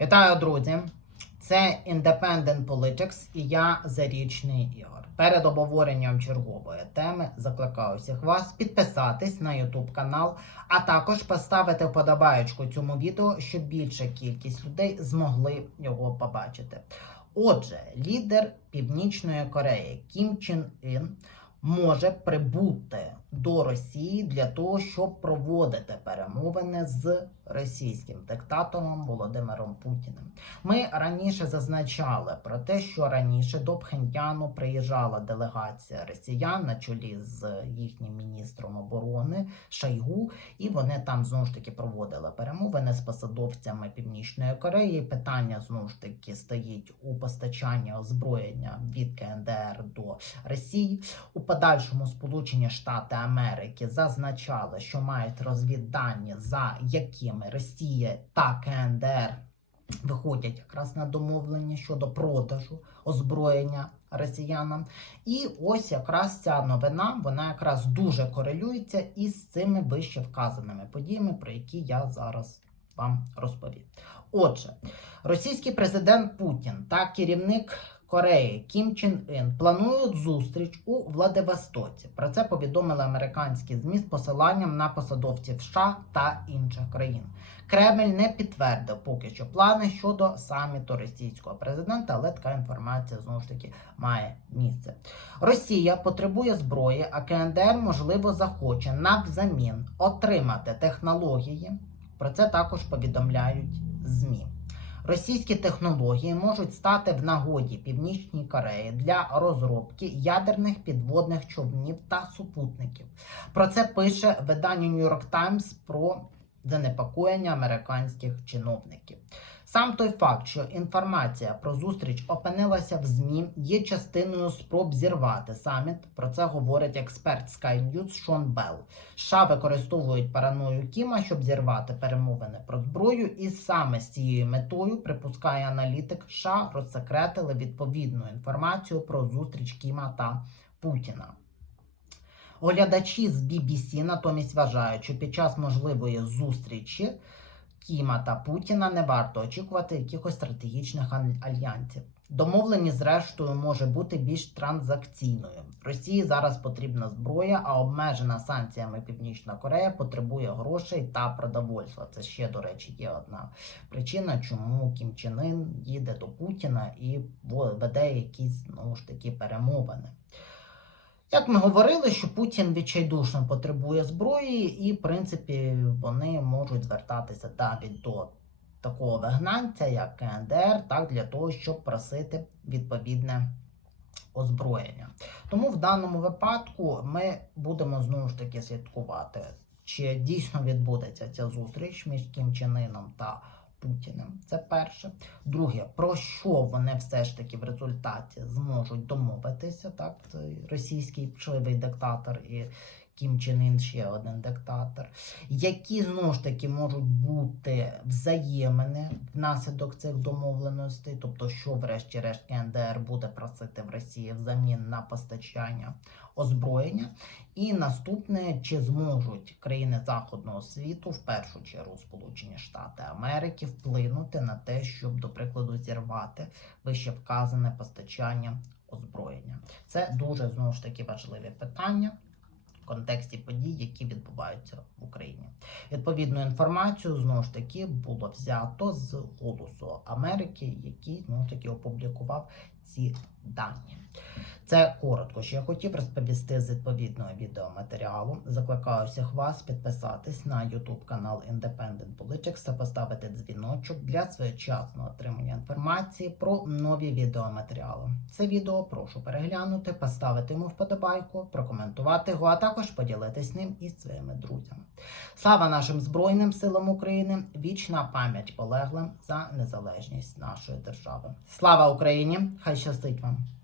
Вітаю, друзі! Це Independent Politics і я Зарічний Ігор. Перед обговоренням чергової теми закликаю всіх вас підписатись на YouTube канал, а також поставити вподобаєчку цьому відео, щоб більша кількість людей змогли його побачити. Отже, лідер Північної Кореї Кім Чен Ін може прибути до Росії для того, щоб проводити перемовини з російським диктатором Володимиром Путіним. Ми раніше зазначали про те, що раніше до Пхентяну приїжджала делегація росіян на чолі з їхнім міністром оборони Шайгу, і вони там знову ж таки проводили перемовини з посадовцями Північної Кореї. Питання знову ж таки стоїть у постачанні озброєння від КНДР до Росії. У подальшому Сполучені Штати Америки зазначали, що мають розвіддані, за якими Росія та КНДР виходять якраз на домовлення щодо продажу озброєння росіянам. І ось якраз ця новина вона якраз дуже корелюється із цими вище вказаними подіями, про які я зараз вам розповім. Отже, російський президент Путін та керівник Кореї Кім Чен Ін планують зустріч у Владивостоці. Про це повідомили американські ЗМІ з посиланням на посадовців США та інших країн. Кремль не підтвердив поки що плани щодо саміту російського президента, але така інформація знову ж таки має місце. Росія потребує зброї, а КНДР можливо захоче навзамін отримати технології. Про це також повідомляють ЗМІ. Російські технології можуть стати в нагоді Північній Кореї для розробки ядерних підводних човнів та супутників. Про це пише видання New York Times про занепокоєння американських чиновників. Сам той факт, що інформація про зустріч опинилася в ЗМІ, є частиною спроб зірвати саміт. Про це говорить експерт Sky News Шон Белл. США використовують параною Кіма, щоб зірвати перемовини про зброю, і саме з цією метою припускає аналітик США розсекретили відповідну інформацію про зустріч Кіма та Путіна. Оглядачі з BBC натомість вважають, що під час можливої зустрічі Кіма та Путіна не варто очікувати якихось стратегічних аль- альянсів. Домовленість, зрештою, може бути більш транзакційною. Росії зараз потрібна зброя, а обмежена санкціями Північна Корея потребує грошей та продовольства. Це ще, до речі, є одна причина, чому Кім Чен Ын їде до Путіна і веде якісь ну ж такі перемовини. Як ми говорили, що Путін відчайдушно потребує зброї, і, в принципі, вони можуть звертатися навіть до такого вигнанця, як КНДР, так, для того, щоб просити відповідне озброєння. Тому в даному випадку ми будемо знову ж таки слідкувати, чи дійсно відбудеться ця зустріч між Кім Чен Іном та Путіним. Це перше. Друге, про що вони все ж таки в результаті зможуть домовитися, так, російський пшливий диктатор і Кім Чен Ін ще один диктатор, які знову ж таки можуть бути взаємини внаслідок цих домовленостей, тобто, що, врешті-решт, КНДР буде просити в Росії взамін на постачання озброєння. І наступне, чи зможуть країни західного світу, в першу чергу Сполучені Штати Америки, вплинути на те, щоб, до прикладу, зірвати вище вказане постачання озброєння. Це дуже знову ж таки важливе питання. Контексті подій, які відбуваються в Україні, відповідну інформацію знову ж таки було взято з голосу Америки, який знову ж таки опублікував ці дані. Це коротко, що я хотів розповісти з відповідного відеоматеріалу. Закликаю всіх вас підписатись на YouTube канал Independent Politics та поставити дзвіночок для своєчасного отримання інформації про нові відеоматеріали. Це відео прошу переглянути, поставити йому вподобайку, прокоментувати його, а також поділитись ним із своїми друзями. Слава нашим Збройним силам України! Вічна пам'ять полеглим за незалежність нашої держави. Слава Україні! Хай щастить вам!